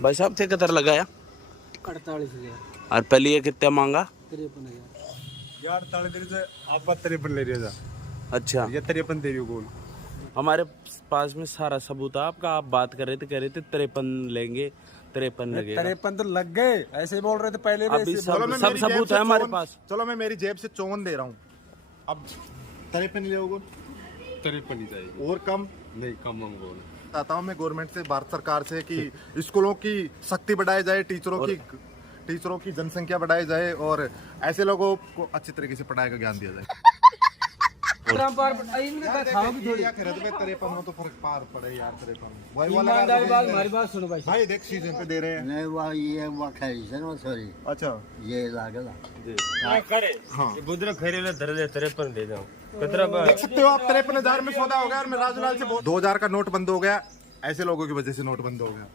भाई साहब थे कितना लगाया? 48,000। और पहले ये कितना मांगा? 53,000 यार 48 से आप 53 ले रहे थे। अच्छा, ये 53 दे रही हो गोल। हमारे पास में सारा सबूत है आपका। आप बात कर रहे थे, कह रहे थे 53 लेंगे, 53 लगेगा। 53 तो लग गए, ऐसे ही बोल रहे थे पहले भी। अभी ऐसे सब- बोलो, मैं सब मेरी जेब सबूत से है हमारे 54 पास। चलो मैं मेरी जेब से 54 दे रहा हूँ। अब 53 ले गोल। 53 ही चाहिए। और कम नहीं, कम हम गोल। चाहता हूँ मैं गवर्नमेंट से, भारत सरकार से कि स्कूलों की शक्ति बढ़ाई जाए, टीचरों की जनसंख्या बढ़ाई जाए और ऐसे लोगों को अच्छी तरीके से पढ़ाई का ज्ञान दिया जाए। खाओगी थोड़ी। 53 हो तो फर्क पार पड़े यार। 53 ईमानदारी बात, हमारी बात सुनो भाई। भाई देख सीजन पे दे रहे हैं। नहीं वो ये वो खाई से ना सॉरी अच्छा ये लागला हाँ बुद्र खरीद ले, धर ले 53 दे जाऊं। कितना देख सकते हो आप, 53,000 में सौदा हो गया और मैं राजूलाल से 2000 का नोट बंद हो गया। ऐसे लोगों की वजह से नोट बंद हो गया।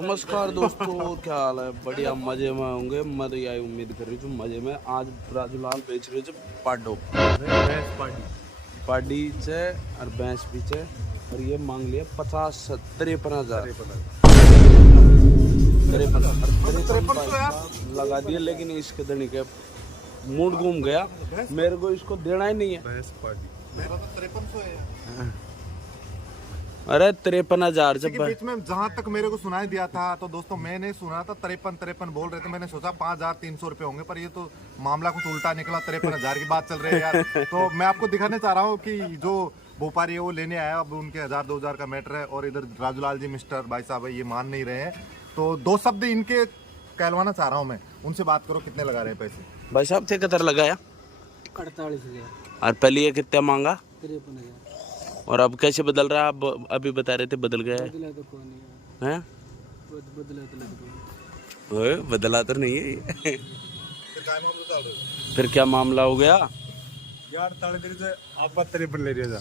नमस्कार दोस्तों, क्या हाल है? बढ़िया मजे में होंगे। मैं तो यही उम्मीद कर रही हूँ मजे में। आज राजूलाल बेच रहे थे पाडो पाडी से और भैंस पीछे, और ये मांग लिया 53,000 लगा दिए। लेकिन इसके धनी के मूड घूम गया, मेरे को इसको देना ही नहीं है। मेरा तो 5300 है। अरे 53,000 इसी जब के बीच में जहाँ तक मेरे को सुनाई दिया था तो दोस्तों मैंने सुना था 53 बोल रहे थे। मैंने सोचा 5,300 रुपये होंगे, पर ये तो मामला कुछ उल्टा निकला। 53,000 की बात चल रही है यार। तो मैं आपको दिखाने चाह रहा हूँ कि जो व्यापारी है वो लेने आया, अब उनके 1,000-2,000 का मैटर है और इधर राजूलाल जी मिस्टर भाई साहब ये मान नहीं रहे हैं। तो दो शब्द इनके कहलवाना चाह रहा हूँ मैं, उनसे बात करो कितने लगा रहे हैं पैसे। भाई साहब थे कितना लगाया? 48,000। और पहले ये कितना मांगा 53,000। और अब कैसे बदल रहा है? आप अभी बता रहे थे बदल गया है। बदला तो कौन नहीं हैं? बदला तो लग गया। ओए, बदला तो नहीं है ये। फिर क्या मामला हो गया? यार 43 से आप 53 ले रहे थे।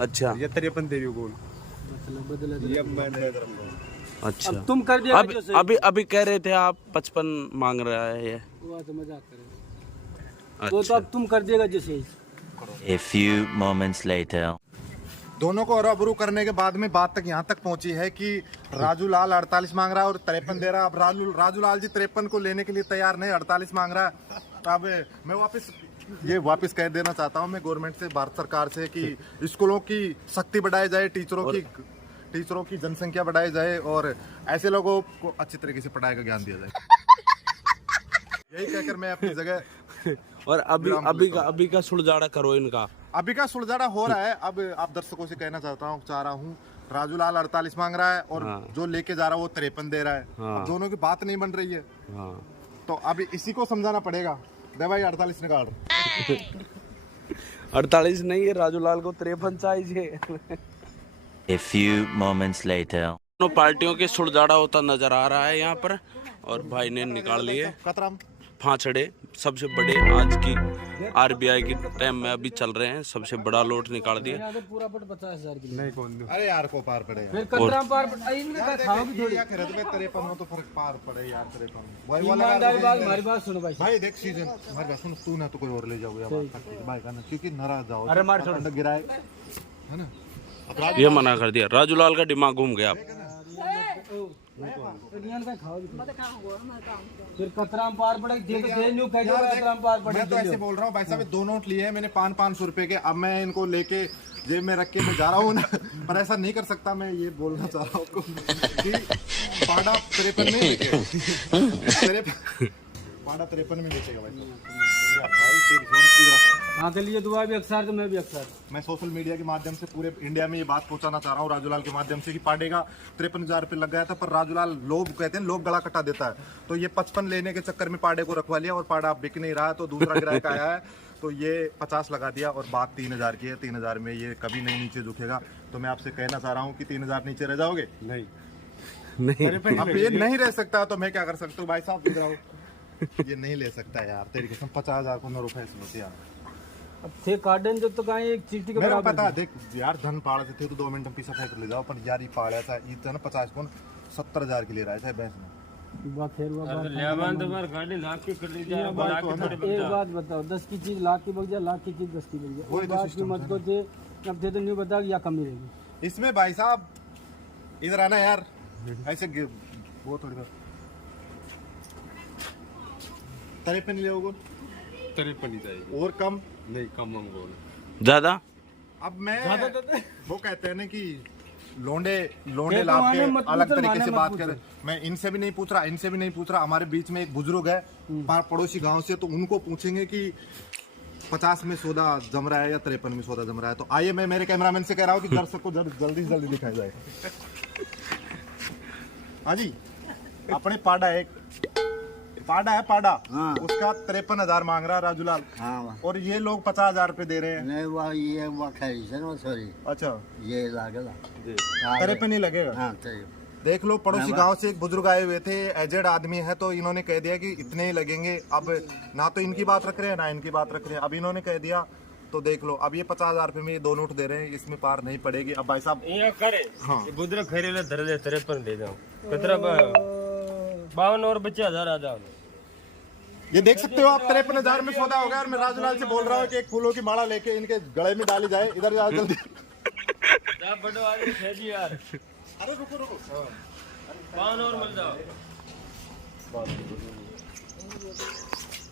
अच्छा ये 53 दे रही हो गोल। मतलब बदला तो ये मैंने अच्छा, अब तुम कर दिया जो सही। अभी कह रहे थे आप 55 मांग रहा है ये। वो तो मजाक कर रहे हो। वो तो अच्छा, अब तुम कर देगा जो सही। A few moments later. दोनों को अरू करने के बाद में बात तक यहाँ तक पहुंची है कि राजूलाल 48 मांग रहा है और 53 दे रहा है। अब राजूलाल जी 53 को लेने के लिए तैयार नहीं, 48 मांग रहा है। अब मैं वापस कह देना चाहता हूँ मैं गवर्नमेंट से, भारत सरकार से कि स्कूलों की शक्ति बढ़ाई जाए, टीचरों की जनसंख्या बढ़ाई जाए और ऐसे लोगों को अच्छी तरीके से पढ़ाई का ज्ञान दिया जाए। यही कहकर मैं अपनी जगह और अभी का सुलझाड़ा करो इनका। अभी का सुलझाड़ा हो रहा है। अब आप दर्शकों से कहना चाह रहा हूँ राजूलाल 48 मांग रहा है और जो लेके जा रहा है वो 53 दे रहा है। अब दोनों की बात नहीं बन रही है। तो अभी इसी को समझाना पड़ेगा। दे भाई 48 निकाल। 48 नहीं है, राजूलाल को 53 चाहिए। A few moments later. दोनों पार्टियों के सुलझाड़ा होता नजर आ रहा है यहाँ पर, और भाई ने निकाल लिए कतराम फांछड़े। सबसे बड़े आज की आरबीआई के टाइम में अभी चल रहे हैं, सबसे बड़ा लोट निकाल दिया। यहाँ तो पूरा पट 50,000 की नहीं कौन दो। अरे यार को पार पड़ेगा। फिर कतरा पार इनका खाओगी थोड़ी। 53 हो तो फर्क पार पड़े यार। 53 ईमानदारी बात, हमारी बात सुनो भाई। भाई देख सीजन हमारी बात सुन, तू ना तो कोई और ले जाओ यार भाई का ना, क्योंकि नाराज जाओ। अरे मार छोड़ गिराए है ना। ये मना कर दिया, राजूलाल का दिमाग घूम गया। फिर कतराम पार पड़े दे तो दे न्यू कह दो कतराम पार पड़े। मैं तो ऐसे बोल रहा हूँ भाई साहब, दो नोट लिए हैं मैंने 500 रुपए के। अब मैं इनको लेके जेब में रख के मैं जा रहा हूँ ना, पर ऐसा नहीं कर सकता। मैं ये बोलना चाह रहा हूँ आपको कि पाड़ा 53 में पाड़ा 53 में बेचेगा भाई। हाँ के लिए दुआ भी अक्सर, तो मैं भी अक्सर। मैं सोशल मीडिया के माध्यम से पूरे इंडिया में ये बात पहुंचाना चाह रहा हूँ राजूलाल के माध्यम से कि पाड़े का 53,000 रुपये लग गया था, पर राजूलाल लोभ कहते हैं, लोभ गला कटा देता है। तो ये 55 लेने के चक्कर में पाड़े को रखवा लिया और पाड़ा अब बिक नहीं रहा। तो दूसरा ग्राहक आया है तो ये 50 लगा दिया और बात 3,000 की है। 3,000 में ये कभी नहीं नीचे झुकेगा। तो मैं आपसे कहना चाह रहा हूँ कि 3,000 नीचे रह जाओगे? नहीं, अब ये नहीं रह सकता तो मैं क्या कर सकता हूँ भाई साहब? इधर आओ। ये नहीं ले सकता यार, तेरी कसम 50,000 को 9 रुपए से यार। अब थे गार्डन जो तो कहाँ एक चीटी के मेरे को बराबर पता देख यार, धन पाड़ा से थे तो 2 मिनट में पीछा फेंक ले जाओ, पर यार ये पाड़ा था इतना 50 को 70,000 के ले रहा है भैंस में। बात खैर हुआ बात। गाड़ी लाख की कर ली जाए। एक बात बताओ, 10 की चीज लाख की बग जाए, लाख की चीज 10 की बग जाए। वही तो बात की सिस्टम मत को थे अब थे तो न्यू बता या कमी रहेगी इसमें भाई साहब। इधर आना यार, ऐसे वो थोड़ी देर 53 ले होगा 53 ही चाहिए। और कम नहीं कम हम बोले। ज्यादा अब मैं वो कहते हैं ना कि लोंडे ये तो लाभ माने के मत अलग पूछो, तरीके माने से मत बात पूछो। करें। मैं इनसे भी नहीं पूछ रहा, इनसे भी नहीं पूछ रहा। हमारे बीच में एक बुजुर्ग है पड़ोसी गांव से, तो उनको पूछेंगे कि 50 में सौदा जम रहा है या 53 में सौदा जम रहा है। तो आइए, मैं मेरे कैमरामैन से कह रहा हूँ कि दर्शक को जल्दी से जल्दी दिखाया जाए। हाँ जी, अपने पाड़ा है पाड़ा, हाँ। उसका 53,000 मांग रहा है राजूलाल, हाँ और ये लोग 50,000 रुपए दे रहे हैं। नहीं वो ये वो खाई वो सॉरी अच्छा, ये लागेला 53 नहीं लगेगा। हाँ सही देख लो, पड़ोसी गांव से एक बुजुर्ग आए हुए थे, एजेड आदमी है, तो इन्होंने कह दिया कि इतने ही लगेंगे। अब ना तो इनकी बात रख रहे हैं ना इनकी बात रख रहे हैं, अब इन्होंने कह दिया तो देख लो। अब ये 50,000 रुपए में ये 2 नोट दे रहे हैं, इसमें पार नहीं पड़ेगी। अब भाई साहब यहाँ करे हाँ। ये बुद्र खैरे ले धर ले 53 दे जाऊं कितना 52 और बच्चे 1000 आ जाओ। ये देख सकते हो आप, 53,000 में सौदा हो गया। और मैं राजूलाल से बोल रहा हूँ कि एक फूलों की माला लेके इनके गले में डाली जाए। इधर जाओ जल्दी। जा बड़ो आदमी है जी यार। अरे रुको 5 और मिल जाओ।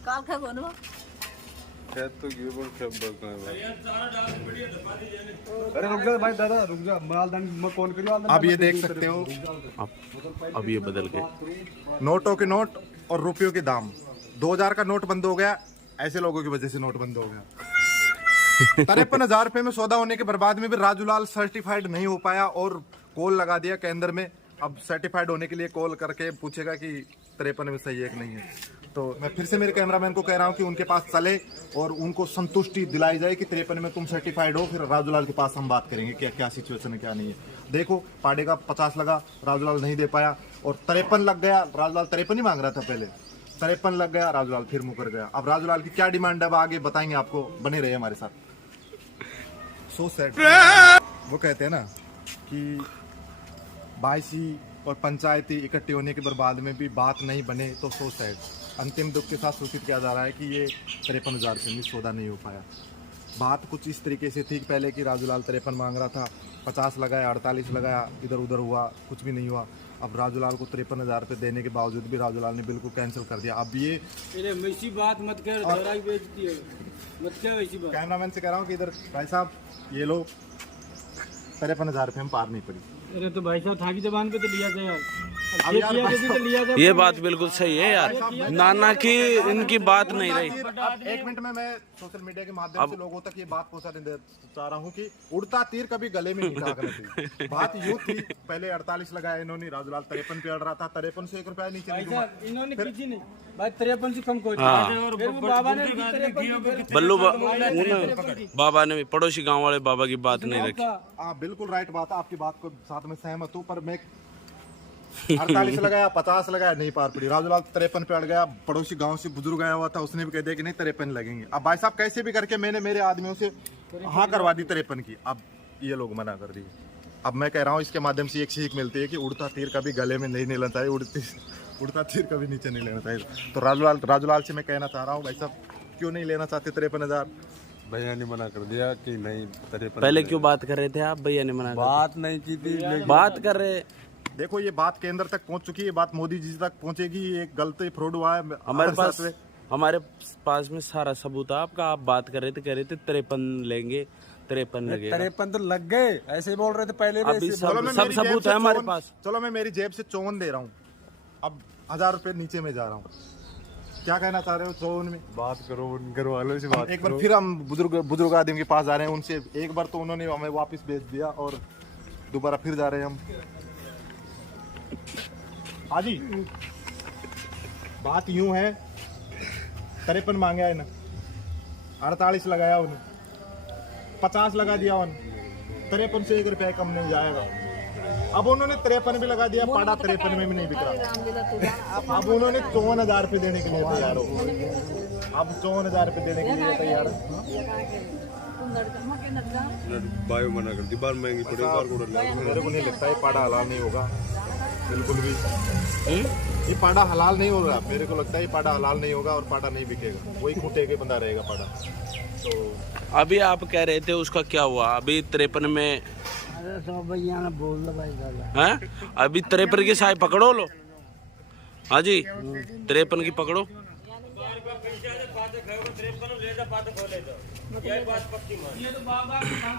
काल खा बोनो अरे रुक जा भाई, दादा रुक जा, मालदान मैं कौन करियो। अब ये देख सकते हो, अब ये बदल गए। नोटों के नोट और रुपयों के दाम। 2000 का नोट बंद हो गया, ऐसे लोगों की वजह से नोट बंद हो गया। 53,000 रुपए में सौदा होने के बर्बाद में भी राजूलाल सर्टिफाइड नहीं हो पाया और कॉल लगा दिया केंद्र में। अब सर्टिफाइड होने के लिए कॉल करके पूछेगा कि 53 में सही है कि नहीं है। तो मैं फिर से मेरे कैमरामैन को कह रहा हूँ कि उनके पास चले और उनको संतुष्टि दिलाई जाए कि 53 में तुम सर्टिफाइड हो। फिर राजूलाल के पास हम बात करेंगे क्या क्या सिचुएशन है क्या नहीं है। देखो, पाड़े का 50 लगा, राजूलाल नहीं दे पाया, और 53 लग गया। राजूलाल 53 ही मांग रहा था पहले, 53 लग गया, राजूलाल फिर मुकर गया। अब राजूलाल की क्या डिमांड है, अब आगे बताएंगे आपको, बने रहिए हमारे साथ। So sad. वो कहते हैं ना कि बाईसी और पंचायती इकट्ठे होने के बर्बाद में भी बात नहीं बने तो सो सैड। अंतिम दुख के साथ सूचित किया जा रहा है कि ये 53,000 से भी सौदा नहीं हो पाया। बात कुछ इस तरीके से थी पहले कि राजूलाल 53 मांग रहा था, 50 लगाया, 48 लगाया, इधर उधर हुआ, कुछ भी नहीं हुआ। अब राजूलाल को 53,000 रुपये देने के बावजूद भी राजूलाल ने बिल्कुल कैंसिल कर दिया। अब ये वैसी बात मत कर, दोहराई बेइज्जती है, मत कर वैसी बात। कैमरामैन से कह रहा हूँ कि इधर भाई साहब ये लो, 53,000 रुपये हम पार नहीं पड़ी। अरे तो भाई साहब थाकी जबान पे तो लिया जाए यार, अब यार भाई तो लिया जाए। ये बात बिल्कुल सही है यार, नाना की इनकी बात नहीं रही। अब 1 मिनट में मैं सोशल मीडिया के माध्यम से लोगों तक ये बात पहुंचाने चाह रहा हूँ कि उड़ता तीर कभी गले में नहीं टांगना चाहिए। बात यूँ थी, पहले 48 लगाया इन्होंने, राजूलाल 53 पे अड़ रहा था, 53 से 1 रुपया नीचे नहीं दूंगा। इन्होंने खींची नहीं भाई, 53 से कम कोई हाँ। फिर वो बाबा ने भी 53 बल्लू बाबा ने भी, पड़ोसी गांव वाले बाबा की बात नहीं रखी। हाँ बिल्कुल राइट बात है, आपकी बात को साथ में सहमत हूँ, पर मैं 48 लगाया, 50 लगाया, नहीं पार पड़ी। राजूलाल 53 पे अड़ गया। पड़ोसी गांव से बुजुर्ग आया हुआ था, उसने भी कह दिया कि नहीं 53 लगेंगे। अब भाई साहब कैसे भी करके मैंने मेरे आदमियों से हाँ करवा दी 53 की। अब ये लोग मना कर दिए। अब मैं कह रहा हूँ इसके माध्यम से एक सीख मिलती है कि उड़ता तीर कभी गले में नहीं लेना चाहिए, उड़ता तीर कभी नीचे नहीं लेना चाहिए। तो राजूलाल से मैं कहना चाह रहा हूँ, भाई साहब क्यों नहीं लेना चाहते 53,000? भैया ने मना कर दिया कि नहीं 53। पहले क्यों बात कर रहे थे आप? भैया ने मना बात नहीं की थी, बात कर रहे। देखो ये बात केंद्र तक पहुंच चुकी है, बात मोदी जी तक पहुंचेगी। ये गलती फ्रॉड हुआ है हमारे पास में सारा सबूत है आपका। आप बात कर रहे थे, कह रहे थे 53 लेंगे, 53 लगेगा। 53 तो लग गए, ऐसे बोल रहे थे पहले भी। अभी चलो मैं सब मेरी जेब सबूत से है हमारे 54 पास। चलो मैं मेरी जेब से 54 दे रहा हूँ, अब 1000 रुपए नीचे में जा रहा हूँ। क्या कहना चाह रहे हो 54 में? बात करो उन घर वालों से, बात एक बार फिर हम बुजुर्ग आदमी के पास जा रहे हैं, उनसे एक बार तो उन्होंने हमें वापस भेज दिया और दोबारा फिर जा रहे हैं हम। हाजी बात यूं है, 53 मांगे है ना, 48 लगाया उन्हें, 50 लगा दिया उन्हें, 53 से 1 रुपया कम नहीं जाएगा। अब उन्होंने 53 भी लगा दिया, पाड़ा 53 में भी नहीं बिक रहा। अब उन्होंने 54,000 रुपये देने के लिए तैयार हो, अब 54,000 रुपये देने के लिए तैयार है। बायो मना कर दी, बार महंगी पड़ेगी, बार को मेरे को नहीं लगता ये पाड़ा हलाल नहीं होगा बिल्कुल भी। ये पाड़ा हलाल नहीं होगा, मेरे को लगता है ये पाड़ा हलाल नहीं होगा और पाड़ा नहीं बिकेगा, वही खूंटे के बंदा रहेगा पाड़ा। तो अभी आप कह रहे थे उसका क्या हुआ? अभी 53 में अरे तो भैया ने बोल दो भाई साला हैं? अभी 53 की साई पकड़ो लो। हाँ जी 53 की पकड़ो।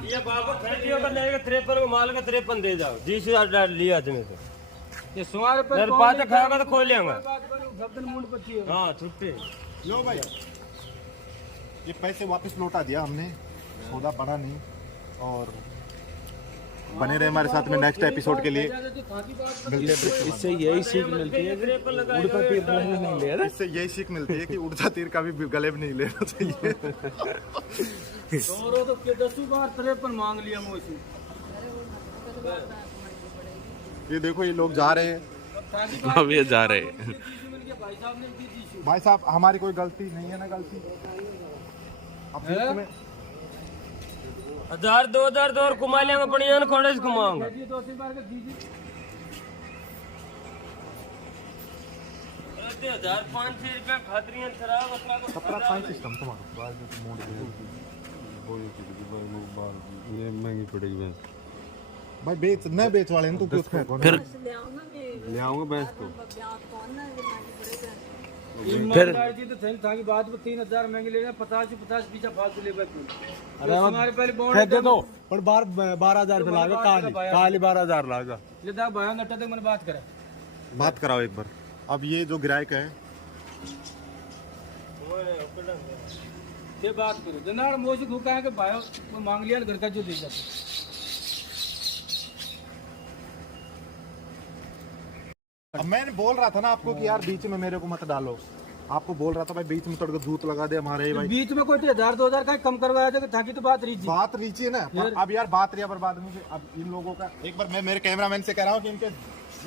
ये बाबा खरीदियो का लेगा 53 को माल का 53 दे जाओ 20,000 लिया तुमने तो ये सुमार पे मेरे पास खाएगा तो खोल लेंगे। सब दिन मुंड पच्ची है हाँ छुट्टी लो भाई ये पैसे वापस लौटा दिया हमने, सौदा बना नहीं। और बने रहे हमारे साथ में नेक्स्ट एपिसोड के लिए। इससे यही सीख मिलती है कि उड़ता तीर गले में नहीं ले रहा। इससे यही सीख मिलती है कि उड़ता तीर का भी गले में नहीं लेना चाहिए। तो के 10 बार 53 मांग लिया मुझसे। ये देखो ये लोग जा रहे हैं। अब ये जा रहे हैं। भाई साहब हमारी कोई गलती नहीं है ना, गलती अब बीच में 1000 2000 तो और कमा लेंगे बढ़िया ना खोड़े से कमाऊंगा। 1500 रुपया खातरियां शराब अपना को 17 सिस्टम तुम्हारा महंगी पड़ेगी भैंस। भाई बेच न बेच वाले हैं तो क्यों उसको फिर ले आऊंगा मैं ले आऊंगा भैंस को। ब्याह कौन ना ये मांगी पड़ेगा फिर जी तो थे था की बात में 3000 महंगे ले रहे 50 से 50 पीछा फालतू ले बैठ। अरे हमारे पहले बॉन्ड दे दो पर 12,000 पे लागा काली 12,000 लागा। ले दा भाई नट्टा तक मैंने बात करा। बात कराओ एक बार। अब ये जो ग्राहक है ये बात करो जनार मोजी घुका है कि भाई वो मांग लिया घर का जो दे जाते। अब मैंने बोल रहा था ना आपको कि यार बीच में मेरे को मत डालो। आपको बोल रहा था भाई बीच में थोड़ा दूध लगा दे हमारे भाई। बीच में कोई 1000 2000 का कम करवाया था ताकि तो बात रही थी। बात रीची है ना। अब यार बात रही बर्बाद मुझे। अब इन लोगों का एक बार मैं मेरे कैमरामैन से कह रहा हूँ कि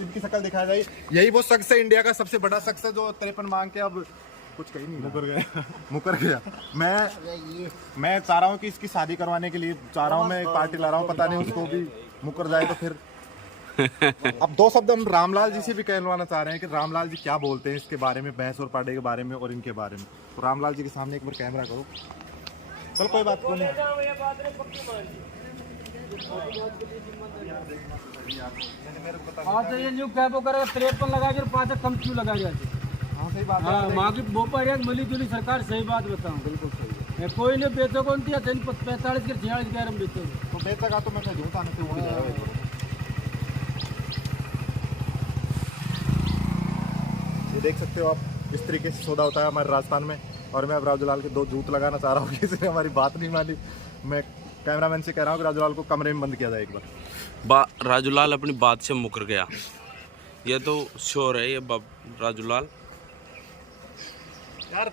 इनकी शक्ल दिखाई जाए। यही वो शख्स है इंडिया का सबसे बड़ा शख्स है जो 53 मांग के अब कुछ कहीं नहीं मुकर गया। मैं चाह रहा हूँ कि इसकी शादी करवाने के लिए चाह रहा हूँ, मैं एक पार्टी ला रहा हूँ, पता नहीं उसको भी मुकर जाए तो फिर। अब दो शब्द हम रामलाल जी से भी कहलवाना चाह रहे हैं कि रामलाल जी क्या बोलते हैं इसके बारे में, भैंस और पाड़े के बारे में और इनके बारे में। तो रामलाल जी के सामने एक बार कैमरा करो। चल कोई बात नहीं। आज ये न्यू कैब करेगा 53 लगा के 5 कम क्यों लगा गया? हाँ सही बात है। हाँ वहाँ की भोपाल मिली जुली सरकार सही बात बताऊँ बिल्कुल सही। कोई नहीं बेचो कौन थी 45 के 46 के बेचो तो बेचेगा तो मैं कह दूँगा नहीं तो उड़ जाएगा। ये देख सकते हो आप इस तरीके से सौदा होता है हमारे राजस्थान में। और मैं अब राजूलाल के 2 जूत लगाना चाह रहा हूँ कि इसने हमारी बात नहीं मानी। मैं कैमरामैन से कह रहा हूँ कि राजूलाल को कमरे में बंद किया जाए एक बार। राजूलाल अपनी बात से मुकर गया, ये तो श्योर है। ये राजूलाल यार